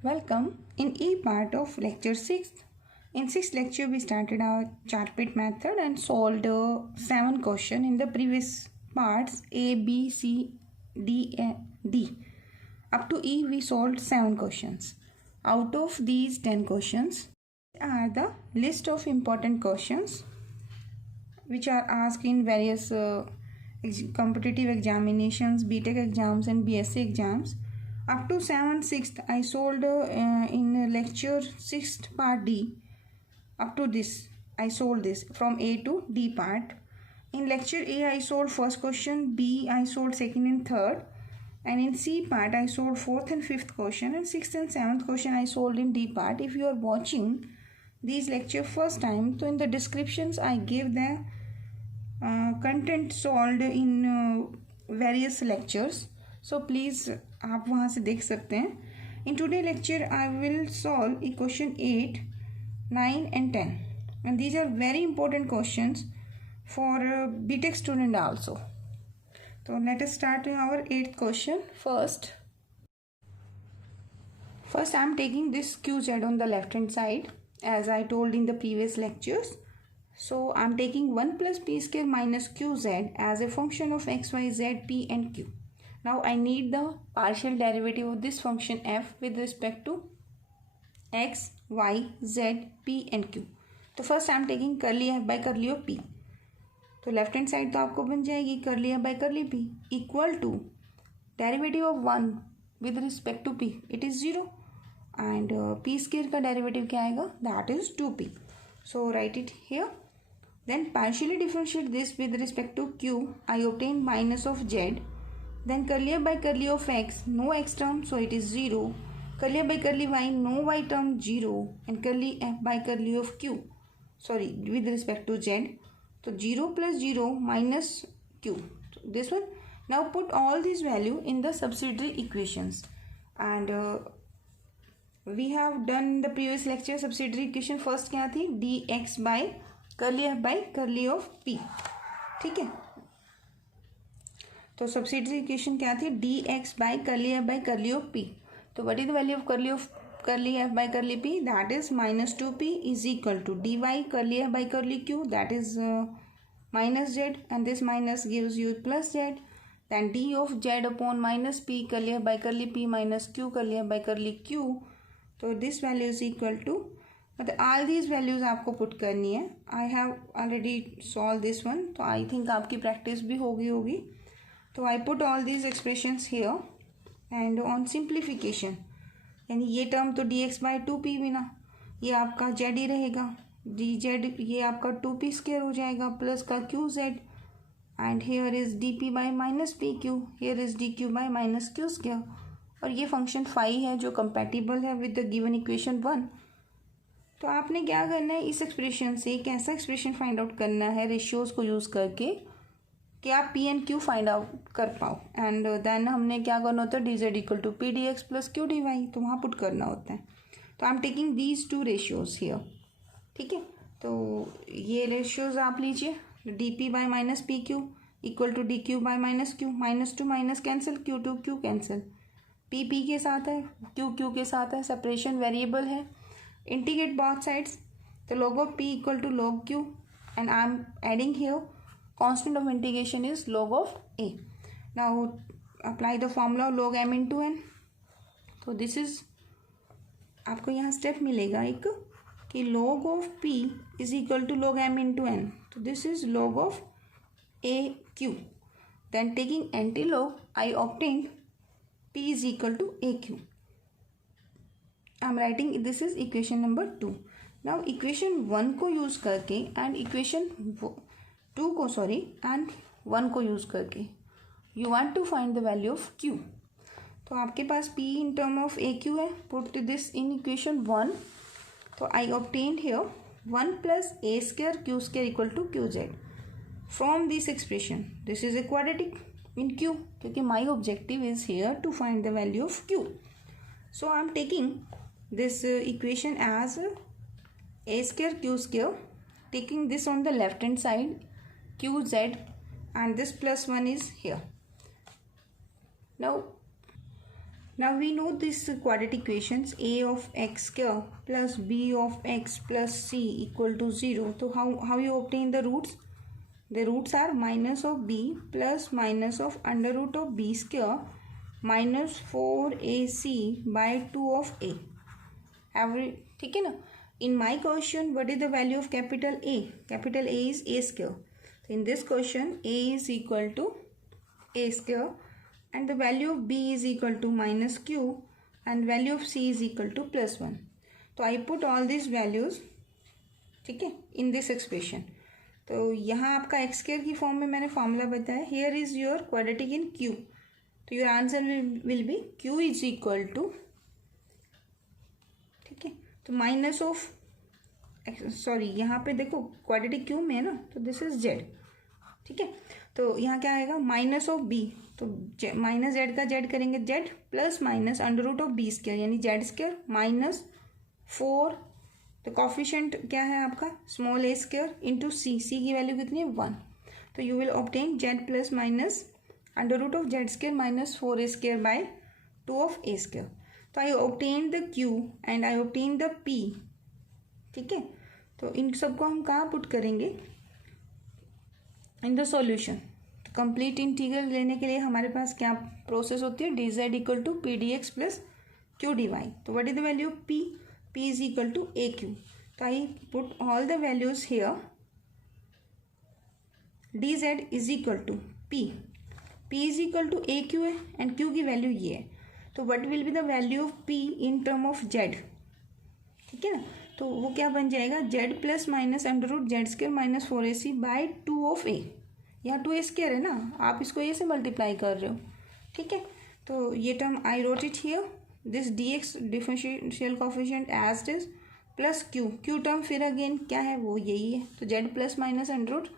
Welcome in E part of lecture 6. In 6th lecture we started our Charpit method and solved 7 questions in the previous parts A, B, C, D, D. Up to E we solved 7 questions. Out of these 10 questions are the list of important questions which are asked in various competitive examinations, BTech exams and BSc exams. Up to 6th I solved in lecture 6th part D. Up to this I solved this from A to D part. In lecture A I solved first question, B I solved second and third, and in C part I solved fourth and fifth question, and sixth and seventh question I solved in D part. If you are watching these lecture first time, so in the descriptions I give the content solved in various lectures. So please आप वहाँ से देख सकते हैं. In today lecture I will solve equation 8, 9 and 10, and these are very important questions for BTech student also. So let us start our 8th question. First I am taking this QZ on the left hand side as I told in the previous lectures. So I am taking 1 plus p square minus qz as a function of x, y, z, p and q. Now I need the partial derivative of this function f with respect to x, y, z, p and q. तो first I am taking curly F by curly of P. तो left hand side तो आपको बन जाएगी curly F by curly p equal to derivative of 1 with respect to p it is 0 and p square का derivative क्या आएगा that is 2p. So write it here. Then partially differentiate this with respect to q. I obtain minus of z. Then curly f by curly of x, no x term, so it is 0. Curly f by curly y, no y term, 0. And curly f by curly of q, sorry, with respect to z. So 0 plus 0 minus q. So this one. Now put all these value in the subsidiary equations. And we have done in the previous lecture subsidiary equation. First क्या थी dx by curly F by curly of P. ठीक है, तो subsidiary equation क्या थी D X by curly F by curly of P. तो what is the value of curly F by curly P that is minus 2p is equal to D Y curly F by curly Q that is minus Z and this minus gives you plus Z. Then D of Z upon minus P curly F by curly p minus q curly F by curly q. तो this value is equal to मतलब all these values आपको put करनी है. I have already solve this one, तो I think आपकी practice भी होगी. तो I put all these expressions here and on simplification यानी ये टर्म तो डी एक्स बाई 2p बिना ये आपका जेड ही रहेगा. डी जेड ये आपका 2p स्क्वायर हो जाएगा प्लस का Q Z and here is D p by minus p Q, here is D q by minus Q square. और ये फंक्शन फाई है जो कंपेटिबल है विद द गिवन इक्वेशन 1. तो आपने क्या करना है इस एक्सप्रेशन से एक ऐसा एक्सप्रेशन फाइंड आउट करना है रेशियोज़ को यूज़ करके कि आप p and q find out कर पाओ. एंड देन हमने क्या करना होता है D Z equal to P D x plus Q D Y, तो वहाँ पुट करना होता है. तो I am taking these 2 ratios here. ठीक है, तो ये रेशियोज़ आप लीजिए d p by minus p q equal to d q by minus q, minus to minus cancel, q to Q cancel, P के साथ है क्यू क्यू के साथ है, सेपरेशन वेरिएबल है. Integrate both sides. The log of p equal to log q and I am adding here constant of integration is log of a. Now apply the formula log m into n. तो this is आपको यहाँ step मिलेगा एक कि log of p is equal to log m into n. तो this is log of a q. Then taking antilog I obtained p is equal to a q. I am writing this is equation number 2. Now equation 1 को use करके and equation 2 को and 1 को use करके you want to find the value of q. तो आपके पास p in term of a q है. Put this in equation 1. तो I obtained here 1 plus a square q square equal to qz. From this expression this is a quadratic in q क्योंकि my objective is here to find the value of q. So I am taking this equation as a square q square, taking this on the left hand side qz and this plus 1 is here. Now Now we know this quadratic equations a of x square plus b of x plus c equal to 0. So how you obtain the roots? The roots are minus of b plus minus of under root of b square minus 4ac by 2 of a. ठीक है ना. In my question, what is the value of capital A? Capital A is a square. So in this question, a is equal to a square and the value of b is equal to minus q and value of c is equal to plus 1. तो I put all these values, ठीक है, in this expression. तो यहाँ आपका x square की form में मैंने formula बताया. Here is your quadratic in Q. तो your answer will be Q is equal to, ठीक है, तो माइनस ऑफ सॉरी यहाँ पे देखो क्वाड्रेटिक क्यू में है ना, तो दिस इज जेड. ठीक है, तो यहाँ क्या आएगा माइनस ऑफ बी. तो माइनस जेड का जेड करेंगे Z plus minus under root of B square यानी जेड स्क्वायर माइनस 4. तो कॉफिशिएंट क्या है आपका small A square into C. C की वैल्यू कितनी है 1. तो you will obtain Z plus minus under root of Z square minus 4 A square by 2 of A square. तो I obtain the Q and I obtain the P. ठीक है, तो इन सबको हम कहाँ पुट करेंगे इन द सॉल्यूशन. तो कंप्लीट इंटीग्रल लेने के लिए हमारे पास क्या प्रोसेस होती है D Z equal to P D x plus Q D Y. तो what is the value of P? P is equal to AQ. So I put all the values here. dz is equal to P. P is equal to AQ है and Q की value ये है. तो what will be the value of P in term of Z? ठीक है ना, तो वो क्या बन जाएगा Z plus minus under root Z square minus 4ac by 2 of A. यहाँ 2a स्क्वायर है ना, आप इसको ए से मल्टीप्लाई कर रहे हो. ठीक है, तो ये term I wrote it here. This dx differential coefficient as it is plus Q term फिर अगेन क्या है वो यही है. तो Z plus minus under root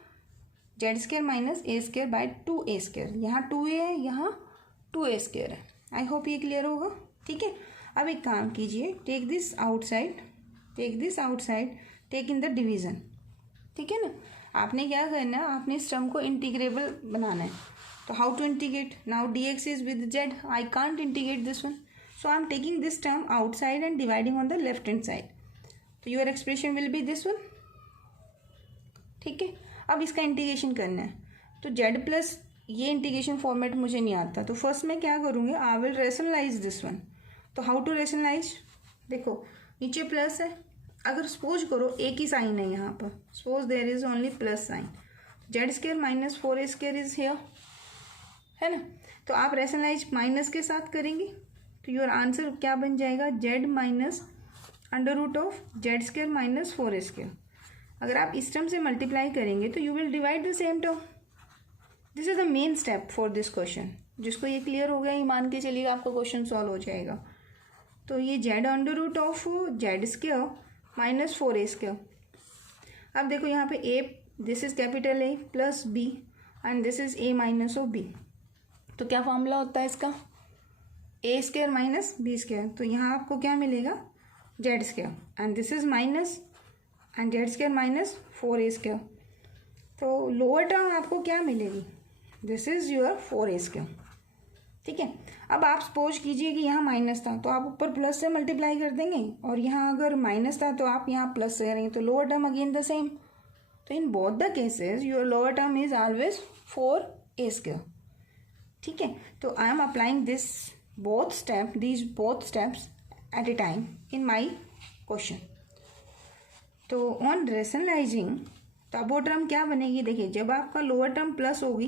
Z square minus A square by 2a square. यहाँ 2a है, यहाँ 2a स्क्वायर है. आई होप ये क्लियर होगा. ठीक है, अब एक काम कीजिए, take this outside take in the division. ठीक है ना, आपने क्या करना है, आपने इस टर्म को इंटीग्रेबल बनाना है. तो how to integrate? Now dx is with Z, I can't integrate this one. So I am taking this term outside and dividing on the left hand side. So your expression will be this one. ठीक है, अब इसका integration करना है. तो z plus ये integration format मुझे नहीं आता, तो फर्स्ट मैं क्या करूँगी, I will rationalise this one. तो हाउ टू रेशनलाइज? देखो नीचे प्लस है, अगर सपोज करो एक ही साइन है यहाँ पर, suppose there is only plus sign, Z square minus 4a square is here, है ना. तो आप रेशनलाइज माइनस के साथ करेंगे तो योर आंसर क्या बन जाएगा Z minus under root of Z square minus 4a square. अगर आप इस टर्म से मल्टीप्लाई करेंगे तो you will divide the same term. This is the main step for this question. जिसको ये क्लियर हो गया ये मान के चलिएगा आपका क्वेश्चन सॉल्व हो जाएगा. तो ये Z under root of Z square minus 4a square. अब देखो यहाँ पे a, this is capital A plus b and this is a minus of b. तो क्या फॉर्मूला होता है इसका A square minus B square. तो यहाँ आपको क्या मिलेगा Z square and this is minus and Z square minus 4a square. तो लोअर टर्म आपको क्या मिलेगी, this is your 4a square. ठीक है, अब आप सपोज कीजिए कि यहाँ माइनस था तो आप ऊपर प्लस से मल्टीप्लाई कर देंगे और यहाँ अगर माइनस था तो आप यहाँ प्लस से करेंगे, तो lower term again the same. तो in both the cases your lower term is always 4a square. ठीक है, तो I am applying this these both steps at a time in my question. तो on rationalizing, तो अब वो term क्या बनेगी, देखिए जब आपका लोअर टर्म प्लस होगी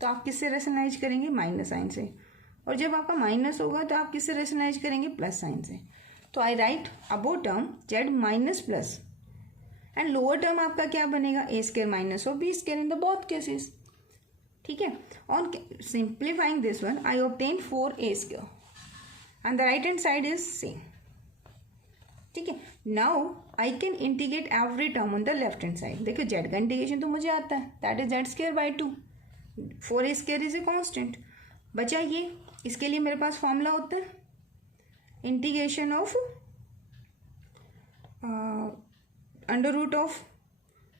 तो आप किससे रेशनलाइज करेंगे माइनस साइन से, और जब आपका माइनस होगा तो आप किससे रेशनलाइज करेंगे प्लस साइन से. तो I write above term Z minus plus and lower term आपका क्या बनेगा A square minus of B square in the both cases. ठीक है, on simplifying this one I obtain 4a square and the right hand side is same. ठीक है, now I can integrate every term on the left hand side. देखो Z का integration तो मुझे आता है, that is Z square by 2. 4a square is a constant. बचा ये, इसके लिए मेरे पास फॉर्मूला होता है integration of under root of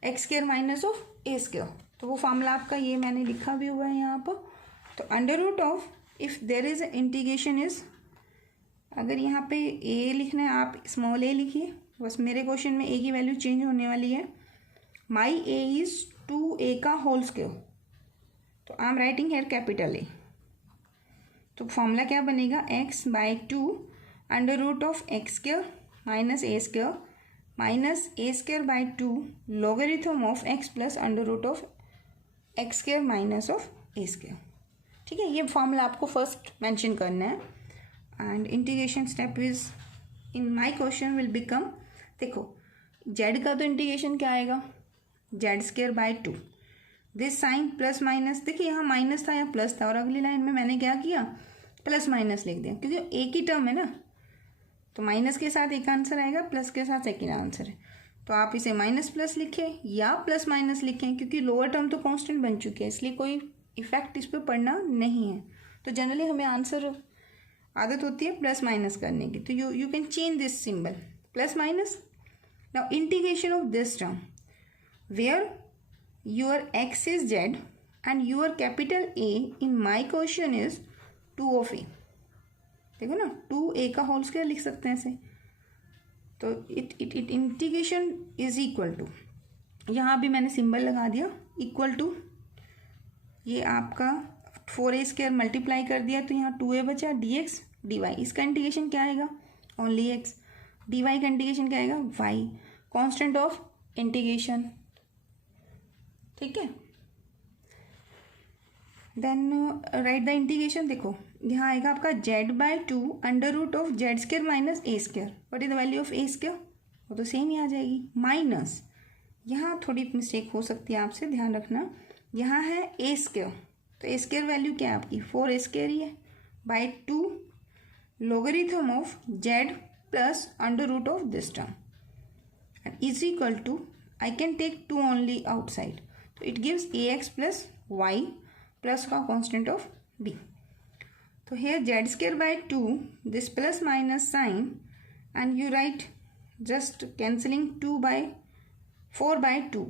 X square minus of A square. तो वो फॉर्मूला आपका ये मैंने लिखा भी हुआ है यहाँ पर. तो under root of if there is integration is अगर यहाँ पे ए लिखना है आप स्मॉल ए लिखिए, बस मेरे क्वेश्चन में ए की वैल्यू चेंज होने वाली है. माई ए इज़ 2a का होल स्क्वायर, तो I am writing here capital A. तो फॉर्मूला क्या बनेगा, x/2 under root of X square minus A square minus A square by 2 logarithm of x plus under root of X square minus of A square. ठीक है, ये formula आपको first mention करना है. And integration step is in my question will become, देखो z का तो integration क्या आएगा, Z square by 2. This sign plus minus, देखिए यहाँ माइनस था या प्लस था, और अगली लाइन में मैंने क्या किया, प्लस माइनस लिख दिया, क्योंकि एक ही टर्म है ना, तो माइनस के साथ एक आंसर आएगा, प्लस के साथ सेकेंड आंसर है. तो आप इसे माइनस प्लस लिखें या प्लस माइनस लिखें, क्योंकि लोअर टर्म तो कांस्टेंट बन चुकी है, इसलिए कोई इफेक्ट इस पर पड़ना नहीं है. तो जनरली हमें आंसर आदत होती है प्लस माइनस करने की, तो you can change this symbol plus minus. Now integration of this term where your x is z and your capital A in my question is 2 of a. देखो ना, 2a का whole square लिख सकते हैं ऐसे. तो it integration is equal to, यहाँ भी मैंने सिंबल लगा दिया इक्वल टू, ये आपका 4a स्क्वायर मल्टीप्लाई कर दिया, तो यहाँ 2a बचा, dx dy. इसका इंटीग्रेशन क्या आएगा, ओनली x. dy का इंटीग्रेशन क्या आएगा, y. Constant of integration. ठीक है, देन राइट द इंटीग्रेशन. देखो यहाँ आएगा आपका z/2 under root of Z square minus A square. What is the value of A square, वो तो सेम ही आ जाएगी, माइनस, यहाँ थोड़ी मिस्टेक हो सकती है आपसे, ध्यान रखना, यहाँ है ए स्क्वायर, तो ए स्क्वायर वैल्यू क्या है आपकी 4a स्क्वायर ही है, by 2 logarithm of Z plus under root of this term and is equal to, I can take 2 only outside, तो it gives ax plus Y plus का कॉन्स्टेंट ऑफ b. तो here z square by 2, this plus minus sign, and you write just cancelling 4/2.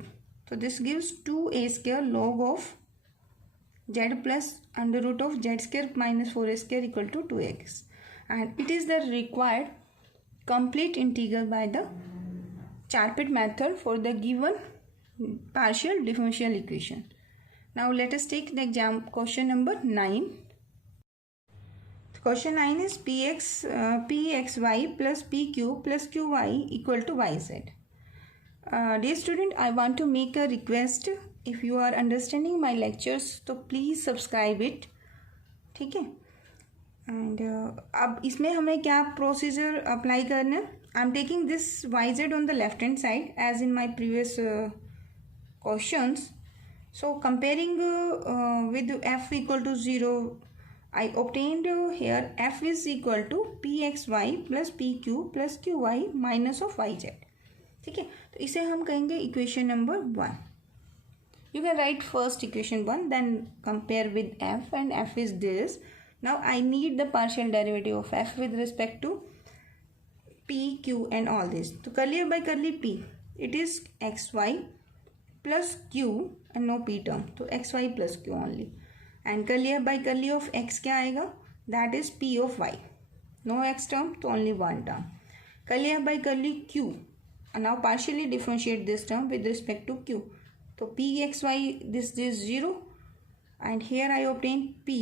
So this gives 2a square log of z plus under root of z square minus 4a square equal to 2x, and it is the required complete integral by the Charpit method for the given partial differential equation. Now let us take the exam question number 9. Question 9 is pxy plus pq plus qy equal to yz. Dear student, I want to make a request. If you are understanding my lectures, तो please subscribe it. ठीक है, and अब इसमें हमें क्या procedure apply करना है. आई am taking this yz on the left hand side as in my previous questions. So comparing with f equal to 0, I obtained here f is equal to pxy plus pq plus qy minus of yz. ठीक है, तो इसे हम कहेंगे equation number 1. You can write first equation 1, then compare with f, and f is this. Now I need the partial derivative of f with respect to p, q and all this. तो curly by curly p, it is xy plus q and no p term, तो xy plus q only. And curly by curly of x क्या आएगा, that is p of y, no x term, तो only one term. Curly by curly q, and now partially differentiate this term with respect to q. तो pxy, this is 0, and here I obtain p,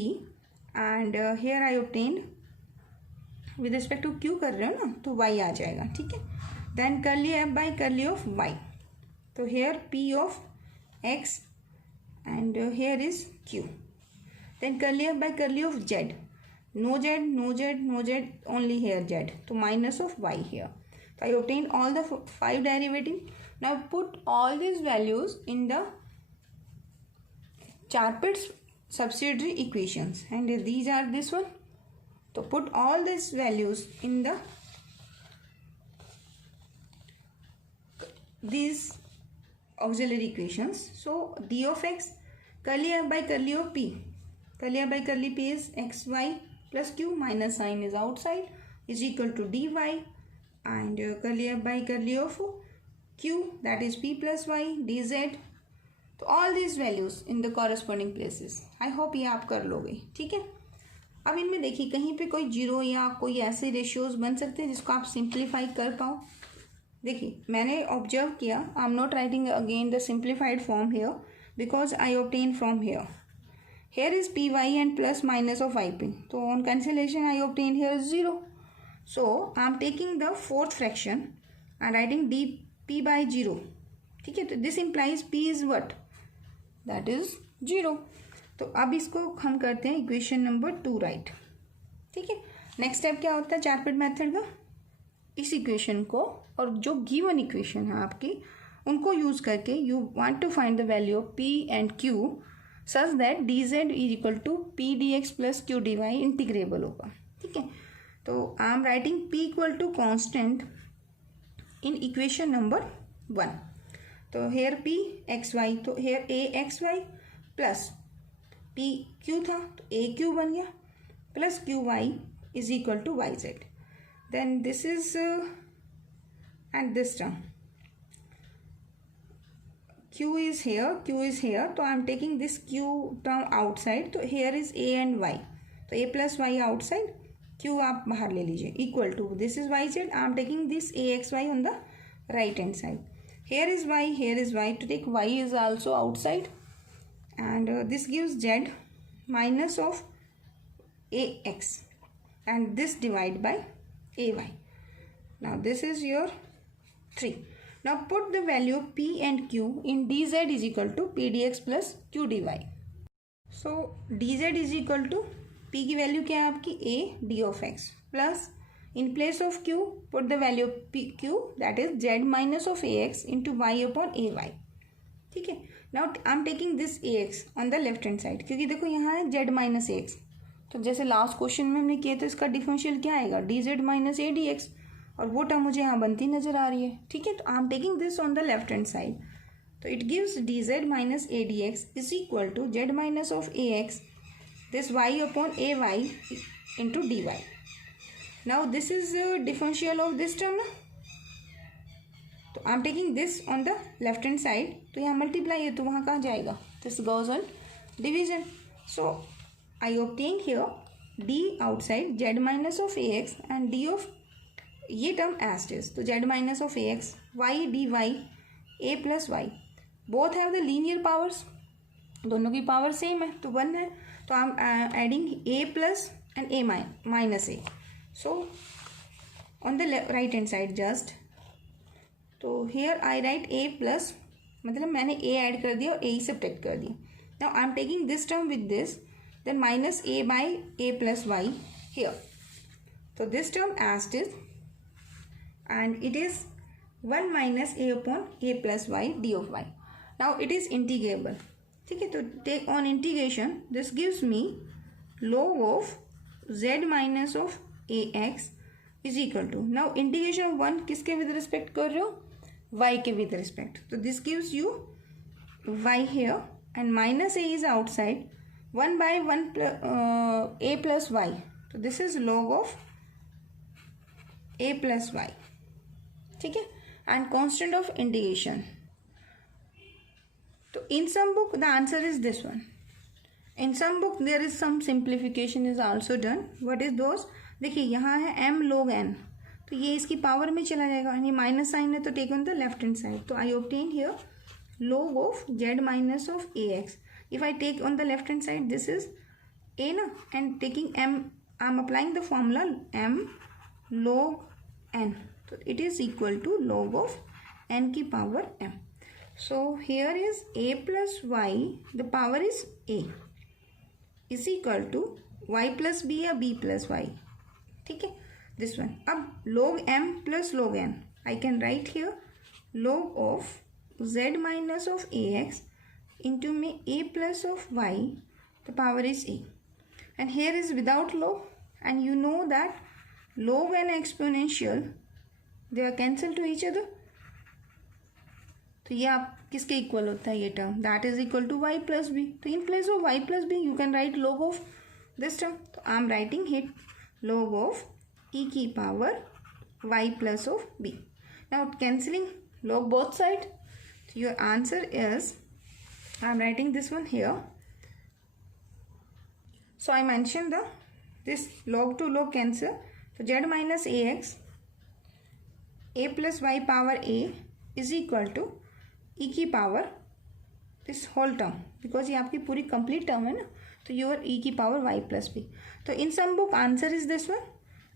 and here I obtained with respect to q कर रहे हो ना, तो y आ जाएगा. ठीक है, then curly f by curly of y, तो here p of x and here is q. Then curly f by curly of z, no z, no z, no z, only here z, तो minus of y here. So I obtained all the 5 derivative. Now put all these values in the Charpit's subsidiary equations, and these are this one. So put all these values in the these auxiliary equations. So d of x, curly f by curly of p, curly f by curly p is xy plus q, minus sign is outside, is equal to dy, and curly f by curly of q, that is p plus y dz. तो all these values in the corresponding places. I hope ये आप कर लोगे. ठीक है, अब इनमें देखिए कहीं पे कोई जीरो या कोई ऐसे रेशियोज बन सकते हैं जिसको आप सिंप्लीफाई कर पाओ। देखिए मैंने ऑब्जर्व किया, I am not writing again the simplified form here because I obtain from here. Here is py and plus minus of ip. So on cancellation I obtain here 0. So I am taking the fourth fraction and writing dp by 0. ठीक है, तो this implies p is what? That is 0. तो अब इसको हम करते हैं equation number 2 right. ठीक है, नेक्स्ट स्टेप क्या होता है चारपेट मेथड का? इस इक्वेशन को और जो गिवन इक्वेशन है आपकी उनको यूज करके you want to find the value of p and q such that dz is equal to p dx plus q dy integrable होगा. ठीक है, तो I am writing p equal to constant in equation number 1. तो here p X Y, तो here a X Y plus p q था तो a q बन गया plus q y is equal to y z. Then this is and this term q is here, तो I am taking this q term outside, तो here is a and y, तो a plus y outside, q आप बाहर ले लीजिए equal to this is yz. I am taking this a x y on the right hand side. Here is y, to take y is also outside, and this gives z minus of ax, and this divide by ay. Now this is your 3. Now put the value of p and q in dz is equal to p dx plus q dy. So dz is equal to p की value क्या है आपकी a d of x plus in place of q put the value of p q that is z minus of ax into y upon ay. ठीक है, now I am taking this ax on the left hand side क्योंकि देखो यहाँ है z minus ax, तो जैसे last question में हमने किया तो इसका डिफरेंशियल क्या आएगा dz minus a dx, और वो टर्म मुझे यहाँ बनती नजर आ रही है. ठीक है, तो I am taking this on the left hand side, तो it gives dz minus A D X is equal to z minus of A X this y upon A Y into D Y. Now this is differential of this term ना, तो I am taking this on the left hand side, तो यहाँ multiply है तो वहाँ कहाँ जाएगा, this goes on division. So I obtain here d outside z minus of A X and d of ये टर्म एज इज, तो z minus of A X Y D Y A plus Y both have the linear powers, दोनों की power same है तो 1 है, तो I am adding A plus and A minus A. So on the right hand side just, तो here I write A plus, मतलब मैंने ए add कर दिया और ए सब्ट्रैक्ट कर दिया. Now I am taking this term with this, then minus A by A plus Y here, तो this term as is and it is 1 minus a upon a plus y d of y. Now it is integrable. ठीक है, तो take on integration, this gives me log of z minus of ax is equal to, now integration of 1 किसके with respect कर रहे हो, y के with respect, तो this gives you y here and minus a is outside, 1 by 1 a plus y, तो this is log of a plus y. ठीक है, and constant of integration, तो in some book the answer is this one. In some book there is some simplification is also done. What is those, देखिए यहाँ है m log n, तो ये इसकी power में चला जाएगा, यानी माइनस साइन है तो take on the left hand side, तो I obtain here log of z minus of ax. If I take on the left hand side this is a ना, and taking m I am applying the formula m log n, so it is equal to log of n की power m. So here is a plus y, the power is a, is equal to y plus b या b plus y. ठीक है, this one. अब log m plus log n, I can write here log of z minus of ax into a plus of y, the power is a, and here is without log, and you know that log and exponential they are cancel to each other, तो ये आप किसके equal होता है ये term, that is equal to y plus B, तो in place of y plus B you can write log of this term, तो I am writing it log of e की power y plus of b. Now cancelling log both side, so your answer is, I am writing this one here. So I mentioned this log to log cancel. So z minus ax a plus y power a is equal to e की power this whole term, because ये आपकी पूरी complete term है ना, तो your e की power y plus b. तो in some book answer is this one,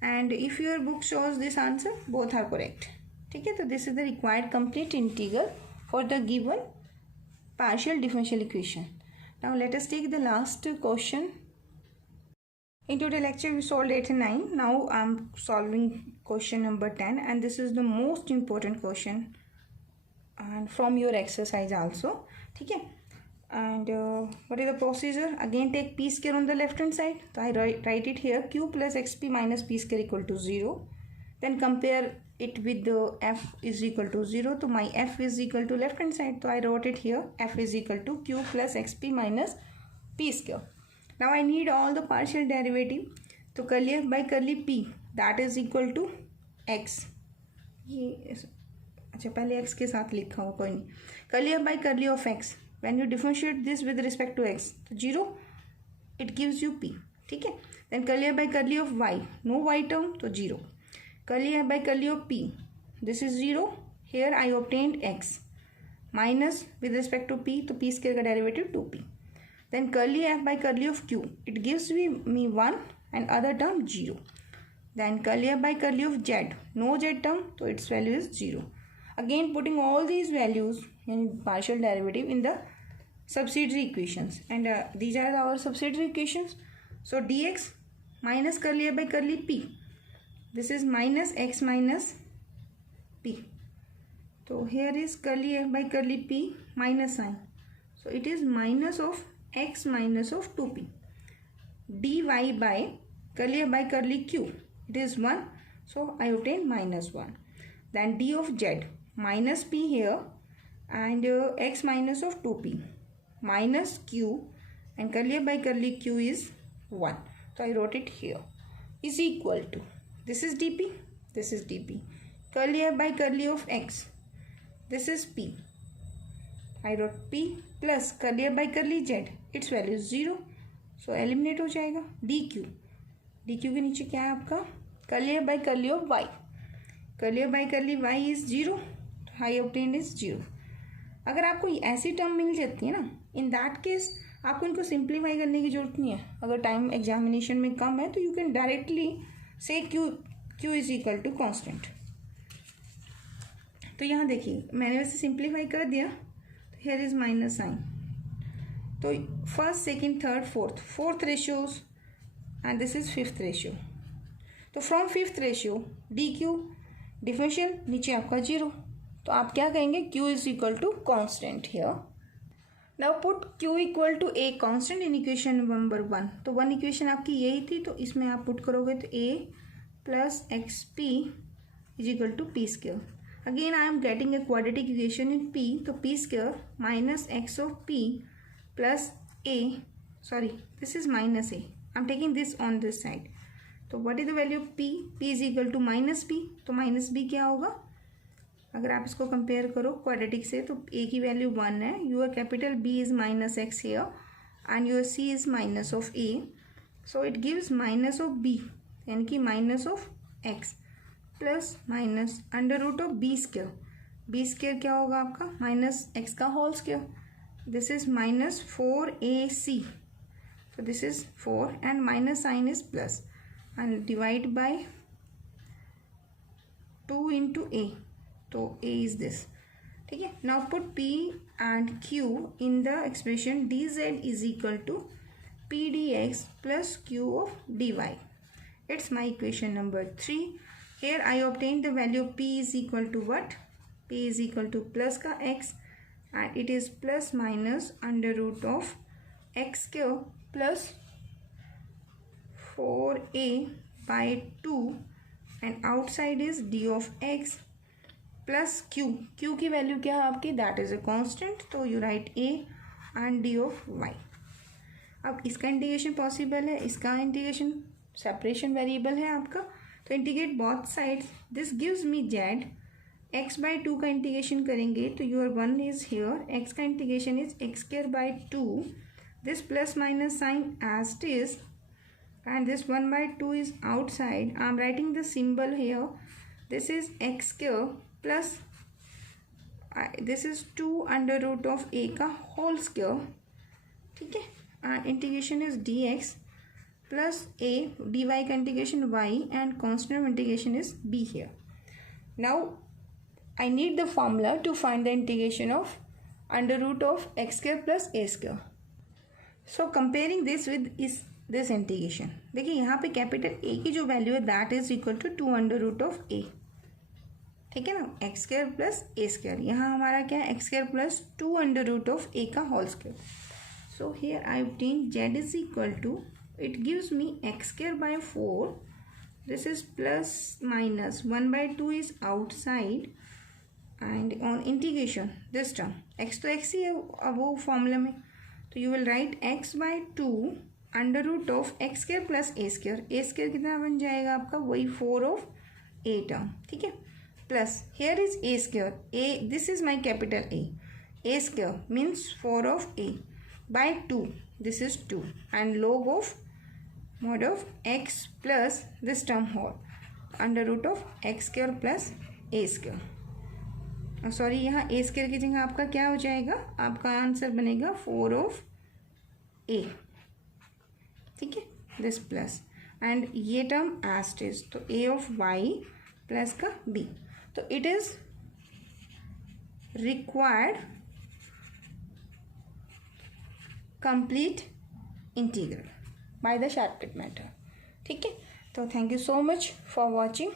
and if your book shows this answer, both are correct. ठीक है, तो this is the required complete integral for the given partial differential equation. Now let us take the last question. In today's lecture we solved 8 and 9. Now I am solving question number 10, and this is the most important question and from your exercise also. ठीक है, and what is the procedure? Again take p square on the left hand side. So I write it here, q plus xp minus p square equal to 0. Then compare it with the f is equal to 0. So my f is equal to left hand side. So I wrote it here, f is equal to q plus xp minus p square. Now I need all the partial derivative. तो curly f by curly p that is equal to x. ये अच्छा पहले x के साथ लिखा हो, कोई नहीं. curly f by curly of x, when you differentiate this with respect to x, तो 0 it gives you p. ठीक है, then curly f by curly of y, no y term, तो 0. curly f by curly of p, this is 0. here I obtained x minus with respect to p, तो p square का derivative 2p. then curly f by curly of q, it gives me 1 and other term 0. then curly f by curly of z, no z term, so its value is 0. Again putting all these values in partial derivative in the subsidiary equations, and these are our subsidiary equations. So dx minus curly f by curly p, this is minus x minus p. So here is curly f by curly p minus sign, so it is minus of x minus of 2p. dy by curly f by curly q, it is 1, so I obtain minus 1. then d of z minus p here, and x minus of 2p minus q, and curly f by curly q is 1, so I wrote it here, is equal to, this is dp, this is dp. curly f by curly of x, this is p, I wrote p plus curly f by curly z, its value is 0, so eliminate हो जाएगा. dq, dq के नीचे क्या है आपका, curly f by curly of y, curly f by curly y is 0, I obtained is 0. अगर आपको ऐसी टर्म मिल जाती है ना, इन दैट केस आपको इनको सिंप्लीफाई करने की जरूरत नहीं है. अगर टाइम एग्जामिनेशन में कम है तो यू कैन डायरेक्टली से q is equal to constant. तो यहाँ देखिए मैंने वैसे सिंप्लीफाई कर दिया, तो हेयर इज माइनस साइन. तो first second third fourth ratios, and this is fifth ratio. तो from fifth ratio D Q differential नीचे आपका 0, तो आप क्या कहेंगे, q is equal to constant here. Now put q equal to a constant in equation number 1. तो 1 equation आपकी यही थी, तो इसमें आप पुट करोगे तो a plus X P is equal to P square. Again I am getting a quadratic equation in p, तो p square minus X of p plus a, sorry this is minus a, I am taking this on this side. तो what is the value of p, p is equal to minus b, तो minus b क्या होगा, अगर आप इसको compare करो quadratic से, तो a की वैल्यू 1 है, your capital b is minus X here, and your c is minus of a, so it gives minus of b, यानी कि minus of x plus minus under root of b square. b square क्या होगा आपका, minus x का whole square. This is minus 4ac, so this is 4 and minus sign is plus, and divide by 2 into a, तो a is this. ठीक है, now put p and q in the expression dz is equal to p dx plus q of dy. It's my equation number 3. Here I obtained the value of p is equal to what, p is equal to plus का x, and it is plus minus under root of x square plus 4a by 2, and outside is d of x plus q. q की value क्या है आपकी, that is a constant, तो you right a and d of y. अब इसका integration possible है, इसका integration separation variable है आपका, तो integrate both sides. This gives me z. x by 2 का इंटीग्रेशन करेंगे तो यूर 1 इज हियर, x का integration is x square by 2, this plus minus sign as it is, and this 1/2 is outside. I am writing the symbol here. This is x square plus this is 2 under root of a का whole square, ठीक है, and integration is dx plus a, dy का integration y and constant of integration is b here. Now I need the formula to find the integration of under root of x square plus a square. So comparing this with this integration, देखिए यहाँ पे capital a की जो value है that is equal to 2 under root of a, ठीक है ना, X square plus A square. यहाँ हमारा क्या है, X square plus 2 under root of A का whole square. So here I obtain Z is equal to, it gives me X square by 4, this is plus minus 1/2 is outside and on integration this term X तो X ही है अब वो formula में, तो you will write X by 2 under root of X square plus A square. A square कितना बन जाएगा आपका, वही 4 ऑफ ए टर्म, ठीक है, plus here is a square, a this is my capital A square means 4 of a by 2, this is 2 and log of mod of x plus this term whole under root of x square plus a square. Sorry यहाँ a square की जगह आपका क्या हो जाएगा, आपका answer बनेगा 4 of a, ठीक है, दिस प्लस एंड ये टर्म एस्ट इज, तो a of y प्लस का b. तो it is required complete integral by the shortcut method, ठीक है. तो thank you so much for watching.